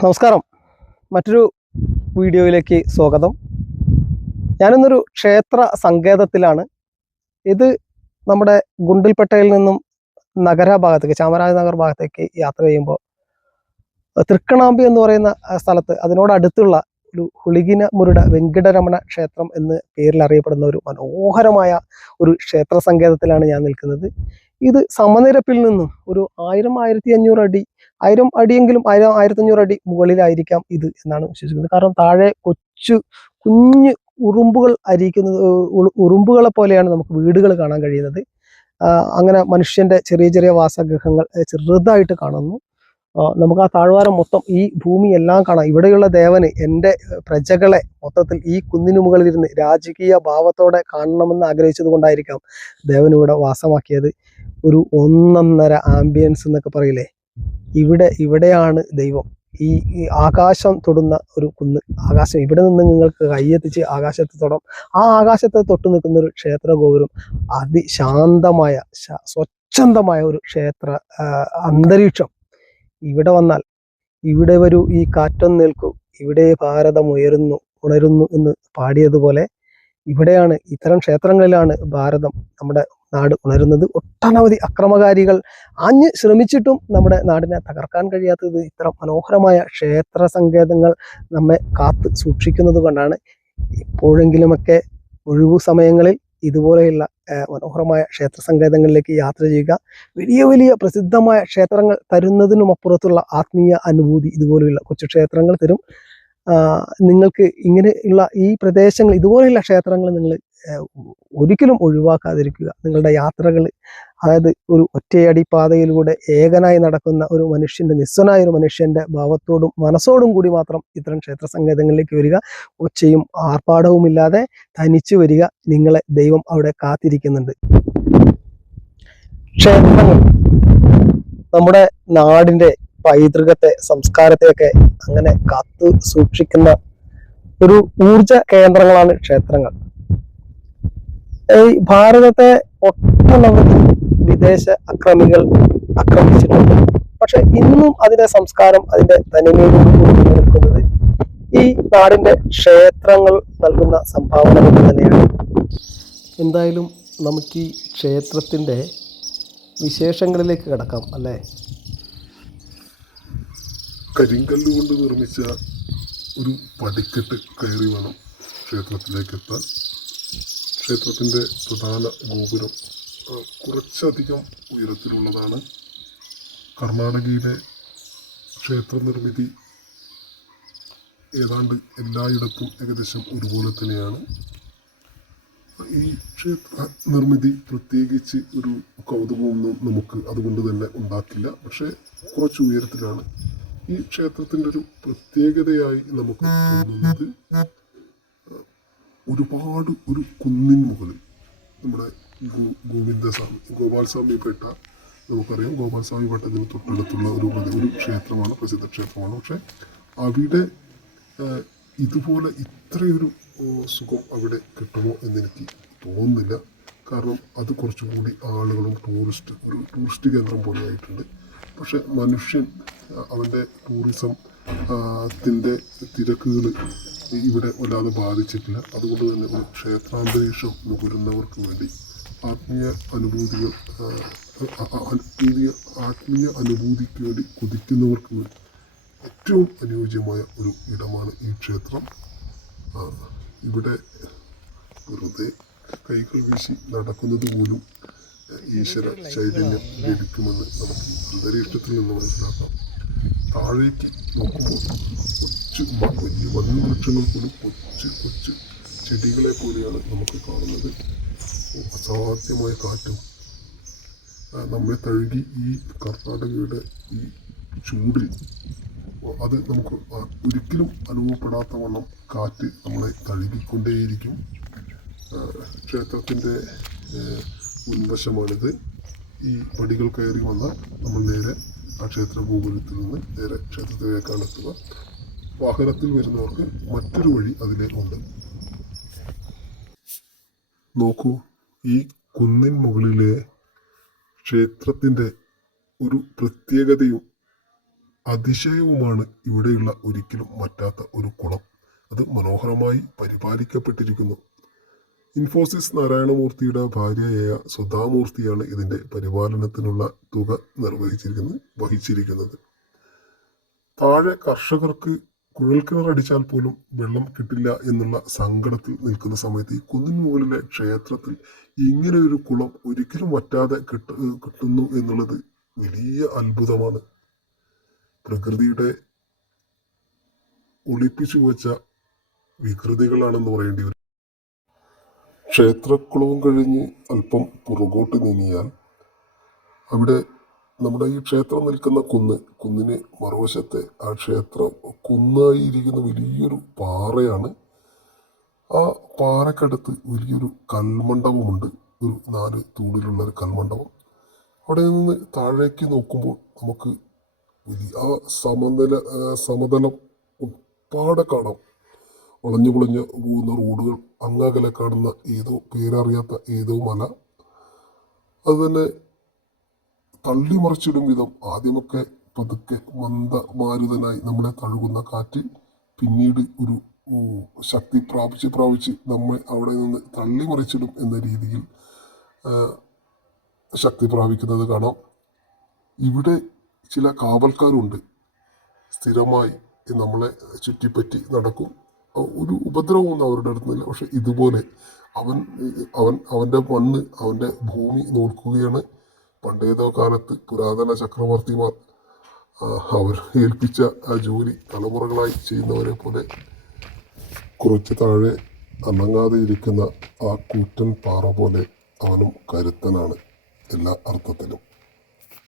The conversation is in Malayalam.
നമസ്കാരം. മറ്റൊരു വീഡിയോയിലേക്ക് സ്വാഗതം. ഞാനിന്നൊരു ക്ഷേത്ര സങ്കേതത്തിലാണ്. ഇത് നമ്മുടെ ഗുണ്ടിൽപ്പേട്ടയിൽ നിന്നും നഗര ഭാഗത്തേക്ക് ചാമരാജനഗർ ഭാഗത്തേക്ക് യാത്ര ചെയ്യുമ്പോൾ തൃക്കണാമ്പി എന്ന് പറയുന്ന സ്ഥലത്ത് അതിനോടടുത്തുള്ള ഒരു ഹുളികിന മുരുട വെങ്കടരമണ ക്ഷേത്രം എന്ന് പേരിൽ അറിയപ്പെടുന്ന ഒരു മനോഹരമായ ഒരു ക്ഷേത്ര സങ്കേതത്തിലാണ് ഞാൻ നിൽക്കുന്നത്. ഇത് സമനിരപ്പിൽ നിന്നും ഒരു ആയിരം ആയിരത്തി അഞ്ഞൂറ് അടി ആയിരം അടിയെങ്കിലും ആയിരം ആയിരത്തഞ്ഞൂറ് അടി മുകളിലായിരിക്കാം ഇത് എന്നാണ് വിശ്വസിക്കുന്നത്. കാരണം താഴെ കൊച്ചു കുഞ്ഞ് ഉറുമ്പുകൾ അരിക്കുന്നത് ഉറുമ്പുകളെ പോലെയാണ് നമുക്ക് വീടുകൾ കാണാൻ കഴിയുന്നത്. അങ്ങനെ മനുഷ്യന്റെ ചെറിയ ചെറിയ വാസഗൃഹങ്ങൾ ചെറുതായിട്ട് കാണുന്നു. നമുക്ക് ആ താഴ്വാരം മൊത്തം ഈ ഭൂമി എല്ലാം കാണാം. ഇവിടെയുള്ള ദേവന് എന്റെ പ്രജകളെ മൊത്തത്തിൽ ഈ കുന്നിനു മുകളിലിരുന്ന് രാജകീയ ഭാവത്തോടെ കാണണമെന്ന് ആഗ്രഹിച്ചത് കൊണ്ടായിരിക്കാം ദേവൻ ഇവിടെ വാസമാക്കിയത്. ഒരു ഒന്നൊന്നര ആംബിയൻസ് എന്നൊക്കെ പറയില്ലേ? ഇവിടെ ഇവിടെയാണ് ദൈവം. ഈ ആകാശം തൊടുന്ന ഒരു കുന്ന് ആകാശം ഇവിടെ നിന്ന് നിങ്ങൾക്ക് കയ്യെത്തിച്ച് ആകാശത്ത് തൊടാം. ആ ആകാശത്തെ തൊട്ട് നിൽക്കുന്ന ഒരു ക്ഷേത്ര ഗോപുരം അതിശാന്തമായ സ്വച്ഛന്തമായ ഒരു ക്ഷേത്ര അന്തരീക്ഷം ഇവിടെ വന്നാൽ ഇവിടെ വരൂ ഈ നിൽക്കൂ ഇവിടെ ഭാരതം ഉയരുന്നു ഉണരുന്നു എന്ന് പാടിയതുപോലെ ഇവിടെയാണ് ഇത്തരം ക്ഷേത്രങ്ങളിലാണ് ഭാരതം നമ്മുടെ നാട് ഉണരുന്നത്. ഒട്ടനവധി അക്രമകാരികൾ ആഞ്ഞ് ശ്രമിച്ചിട്ടും നമ്മുടെ നാടിനെ തകർക്കാൻ കഴിയാത്തത് ഇത്തരം മനോഹരമായ ക്ഷേത്ര സങ്കേതങ്ങൾ നമ്മെ കാത്തു സൂക്ഷിക്കുന്നത് കൊണ്ടാണ്. എപ്പോഴെങ്കിലുമൊക്കെ ഒഴിവു സമയങ്ങളിൽ ഇതുപോലെയുള്ള മനോഹരമായ ക്ഷേത്ര സങ്കേതങ്ങളിലേക്ക് യാത്ര ചെയ്യുക. വലിയ വലിയ പ്രസിദ്ധമായ ക്ഷേത്രങ്ങൾ തരുന്നതിനും അപ്പുറത്തുള്ള ആത്മീയ അനുഭൂതി ഇതുപോലെയുള്ള കൊച്ചു ക്ഷേത്രങ്ങൾ തരും. നിങ്ങൾക്ക് ഇങ്ങനെയുള്ള ഈ പ്രദേശങ്ങൾ ഇതുപോലെയുള്ള ക്ഷേത്രങ്ങൾ നിങ്ങൾ ഒരിക്കലും ഒഴിവാക്കാതിരിക്കുക. നിങ്ങളുടെ യാത്രകൾ അതായത് ഒരു ഒറ്റയടി പാതയിലൂടെ ഏകനായി നടക്കുന്ന ഒരു മനുഷ്യന്റെ നിസ്വനായ ഒരു മനുഷ്യന്റെ ഭാവത്തോടും മനസ്സോടും കൂടി മാത്രം ഇത്തരം ക്ഷേത്ര സങ്കേതങ്ങളിലേക്ക് വരിക. ഒച്ചയും ആർപ്പാടവുമില്ലാതെ തനിച്ചു വരിക. നിങ്ങളെ ദൈവം അവിടെ കാത്തിരിക്കുന്നുണ്ട്. ക്ഷേത്രങ്ങൾ നമ്മുടെ നാടിന്റെ പൈതൃകത്തെ സംസ്കാരത്തെയൊക്കെ അങ്ങനെ കാത്തു സൂക്ഷിക്കുന്ന ഒരു ഊർജ കേന്ദ്രങ്ങളാണ് ക്ഷേത്രങ്ങൾ. ഈ ഭാരതത്തെ ഒട്ടനവധി വിദേശ അക്രമികൾ ആക്രമിച്ചിട്ടുണ്ട്. പക്ഷെ ഇന്നും അതിന്റെ സംസ്കാരം അതിന്റെ തനിമയോടുകൂടി നിലനിൽക്കുന്നത് ഈ നാടിന്റെ ക്ഷേത്രങ്ങൾ നൽകുന്ന സംഭാവന തന്നെയാണ്. എന്തായാലും നമുക്ക് ഈ ക്ഷേത്രത്തിന്റെ വിശേഷങ്ങളിലേക്ക് കിടക്കാം അല്ലേ? കരിങ്കല്ല് കൊണ്ട് നിർമ്മിച്ച ഒരു പടിക്കെട്ട് കയറി വേണം ക്ഷേത്രത്തിലേക്ക് എത്താൻ ക്ഷേത്രത്തിന്റെ പ്രധാന ഗോപുരം കുറച്ചധികം ഉയരത്തിലുള്ളതാണ്. കർണാടകയിലെ ക്ഷേത്ര നിർമ്മിതി ഏതാണ്ട് എല്ലായിടത്തും ഏകദേശം ഒരുപോലെ തന്നെയാണ്. ഈ ക്ഷേത്ര നിർമ്മിതി പ്രത്യേകിച്ച് ഒരു കൗതുകമൊന്നും നമുക്ക് അതുകൊണ്ട് തന്നെ ഉണ്ടാക്കില്ല. പക്ഷേ കുറച്ച് ഉയരത്തിലാണ് ഈ ക്ഷേത്രത്തിന്റെ ഒരു പ്രത്യേകതയായി നമുക്ക് തോന്നുന്നത് ഒരുപാട് ഒരു കുന്നിൻ മുകളിൽ നമ്മുടെ ഗോവിന്ദസ്വാമി ഗോപാൽസ്വാമി പെട്ട നമുക്കറിയാം. ഗോപാൽസ്വാമി പെട്ടതിന് തൊട്ടടുത്തുള്ള ഒരു ഒരു ക്ഷേത്രമാണ് പ്രസിദ്ധ ക്ഷേത്രമാണ്. പക്ഷെ അവിടെ ഇതുപോലെ ഇത്രയൊരു സുഖം അവിടെ കിട്ടുമോ എന്നെനിക്ക് തോന്നുന്നില്ല. കാരണം അത് കുറച്ചുകൂടി ആളുകളും ടൂറിസ്റ്റ് ഒരു ടൂറിസ്റ്റ് കേന്ദ്രം പോലെയായിട്ടുണ്ട്. പക്ഷെ മനുഷ്യൻ അവന്റെ ടൂറിസം ത്തിന്റെ തിരക്കുകൾ ഇവിടെ വല്ലാതെ ബാധിച്ചിട്ടില്ല. അതുകൊണ്ട് തന്നെ ഒരു ക്ഷേത്രാന്തരീക്ഷം നുകരുന്നവർക്ക് വേണ്ടി ആത്മീയ അനുഭൂതികൾ ആത്മീയ ആത്മീയ അനുഭൂതിക്ക് വേണ്ടി കുതിക്കുന്നവർക്ക് വേണ്ടി ഏറ്റവും അനുയോജ്യമായ ഒരു ഇടമാണ് ഈ ക്ഷേത്രം. ഇവിടെ വെറുതെ കൈകൾ വീശി നടക്കുന്നത് പോലും ഈശ്വര ചൈതന്യം ലഭിക്കുമെന്ന് നമുക്ക് അന്തരീക്ഷത്തിൽ നിന്ന് മനസ്സിലാക്കാം. താഴേക്ക് നോക്കുമ്പോൾ കൊച്ചു വലിയ വലിയ വൃക്ഷങ്ങൾ പോലും കൊച്ചു കൊച്ചു ചെടികളെ പോലെയാണ് നമുക്ക് കാണുന്നത്. അസാധ്യമായ കാറ്റും നമ്മെ തഴുകി ഈ കർണാടകയുടെ ഈ ചൂടിൽ അത് നമുക്ക് ഒരിക്കലും അനുഭവപ്പെടാത്ത വണ്ണം കാറ്റ് നമ്മളെ തഴുകിക്കൊണ്ടേയിരിക്കും. ക്ഷേത്രത്തിന്റെ മുൻവശമാണിത്. ഈ പടികൾ കയറി വന്നാൽ നമ്മൾ നേരെ ആ ക്ഷേത്ര ഗോപുരത്തിൽ നിന്ന് നേരെ ക്ഷേത്രത്തിലേക്കാണ് എത്തുക. വാഹനത്തിൽ വരുന്നവർക്ക് മറ്റൊരു വഴി അതിലെ ഉണ്ട്. നോക്കൂ ഈ കുന്നിൻ മുകളിലെ ക്ഷേത്രത്തിന്റെ ഒരു പ്രത്യേകതയും അതിശയവുമാണ് ഇവിടെയുള്ള ഒരിക്കലും മറ്റാത്ത ഒരു കുളം. അത് മനോഹരമായി പരിപാലിക്കപ്പെട്ടിരിക്കുന്നു. ഇൻഫോസിസ് നാരായണമൂർത്തിയുടെ ഭാര്യയായ സുധാമൂർത്തിയാണ് ഇതിന്റെ പരിപാലനത്തിനുള്ള തുക നിർവഹിച്ചിരിക്കുന്നത് വഹിച്ചിരിക്കുന്നത്. താഴെ കർഷകർക്ക് കുഴൽക്കിണർ അടിച്ചാൽ പോലും വെള്ളം കിട്ടില്ല എന്നുള്ള സങ്കടത്തിൽ നിൽക്കുന്ന സമയത്ത് ഈ കുന്നിൻ മുകളിലെ ക്ഷേത്രത്തിൽ ഇങ്ങനെ ഒരു കുളം ഒരിക്കലും വറ്റാതെ കിട്ട കിട്ടുന്നു എന്നുള്ളത് വലിയ അത്ഭുതമാണ്. പ്രകൃതിയുടെ ഒളിപ്പിച്ചു വെച്ച വികൃതികളാണെന്ന് പറയേണ്ടി വരും. ക്ഷേത്രക്കുളവും കഴിഞ്ഞ് അല്പം പുറകോട്ട് നീങ്ങിയാൽ അവിടെ നമ്മുടെ ഈ ക്ഷേത്രം നിൽക്കുന്ന കുന്ന് കുന്നിന് മറുവശത്തെ ആ ക്ഷേത്രം കുന്നായിരിക്കുന്ന വലിയൊരു പാറയാണ്. ആ പാറക്കടുത്ത് വലിയൊരു കൽമണ്ഡപമുണ്ട്. ഒരു നാല് തൂണിലുള്ള ഒരു കൽമണ്ഡപം. അവിടെ നിന്ന് താഴേക്ക് നോക്കുമ്പോൾ നമുക്ക് വലിയ ആ സമനില സമതലം ഒപ്പാടെ കാണാം. വളഞ്ഞു കുളഞ്ഞ് പോകുന്ന റോഡുകൾ അങ്ങകലെ കാണുന്ന ഏതോ പേരറിയാത്ത ഏതോ മല. അത് തന്നെ തള്ളിമറിച്ചിടും വിധം ആദ്യമൊക്കെ പതുക്കെ മന്ദമാരുതനായി നമ്മളെ തഴുകുന്ന കാറ്റ് പിന്നീട് ഒരു ശക്തി പ്രാപിച്ച് പ്രാപിച്ച് നമ്മെ അവിടെ നിന്ന് തള്ളി തള്ളിമറിച്ചിടും എന്ന രീതിയിൽ ശക്തി പ്രാപിക്കുന്നത് കാണാം. ഇവിടെ ചില കാവൽക്കാരുണ്ട്. സ്ഥിരമായി നമ്മളെ ചുറ്റിപ്പറ്റി നടക്കും. ഒരു ഉപദ്രവമൊന്നും അവരുടെ അടുത്തുനിന്നില്ല. പക്ഷെ ഇതുപോലെ അവൻ അവൻ അവന്റെ മണ്ണ് അവന്റെ ഭൂമി നോക്കുകയാണ്. പണ്ടേതോ കാലത്ത് പുരാതന ചക്രവർത്തിമാർ അവർ ഏൽപ്പിച്ച ആ ജോലി തലമുറകളായി ചെയ്യുന്നവരെ പോലെ കുറച്ച് താഴെ അനങ്ങാതെ ഇരിക്കുന്ന ആ കൂറ്റൻ പാറ പോലെ അവനും കരുത്തനാണ്. എല്ലാ അർത്ഥത്തിലും.